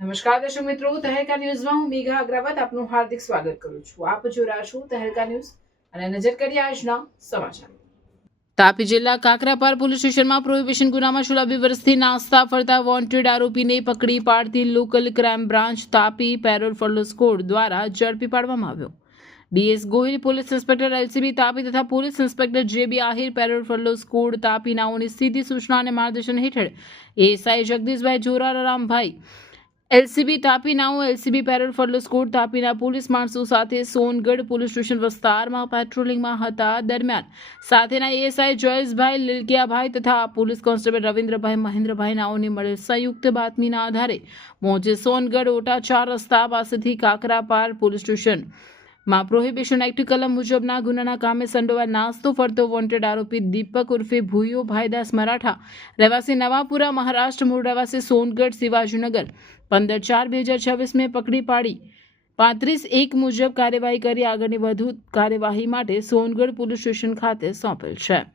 નમસ્કાર દર્શક મિત્રો, તહેલકા ન્યૂઝમાં હું મેઘા અગ્રવાલ આપનું હાર્દિક સ્વાગત કરું છું. આપ જોઈ રહ્યા છો તહેલકા ન્યૂઝ અને નજર કરીએ આજના સમાચાર. તાપી જિલ્લા કાકરાપાર પોલીસ સ્ટેશનમાં પ્રોહિબિશન ગુનામાં છેલ્લા 2 વર્ષથી નાસ્તા ફરતા વોન્ટેડ આરોપીને પકડી પાડતી local crime branch Tapi parole follow squad દ્વારા ઝડપી પાડવામાં આવ્યો. DS Gohil, police inspector LCB Tapi તથા police inspector JB Ahir parole follow squad Tapi નાઓની સીધી સૂચના અને માર્ગદર્શન હેઠળ એએસઆઈ જગદીશભાઈ જોરારામભાઈ એલસીબી તાપી નાઓ એલસીબી પેરોલ ફોલો સ્કોડ તાપીના પોલીસ માણસો સાથે સોનગઢ પોલીસ સ્ટેશન વિસ્તારમાં પેટ્રોલિંગમાં હતા. દરમિયાન સાથેના એએસઆઈ જયેશભાઈ લીલકિયાભાઈ તથા પોલીસ કોન્સ્ટેબલ રવિન્દ્રભાઈ મહેન્દ્રભાઈ નાઓની મળેલ સંયુક્ત બાતમીના આધારે મોજે સોનગઢ ઓટા 4 રસ્તા પાસેથી કાકરાપાર પોલીસ સ્ટેશનમાં પ્રોહિબિશન એક્ટ કલમ મુજબના ગુનાના કામે સંડોવાયેલ નાસ્તો ફરતો વોન્ટેડ આરોપી દીપક ઉર્ફે ભૂયો ભાઈદાસ મરાઠા, રહેવાસી નવાપુરા, મહારાષ્ટ્ર, મૂળ રહેવાસી સોનગઢ, શિવાજીનગર 15/4/2026 પકડી પાડી 35(1) મુજબ કાર્યવાહી કરી આગળની વધુ કાર્યવાહી માટે સોનગઢ પોલીસ સ્ટેશન ખાતે સોંપેલ છે.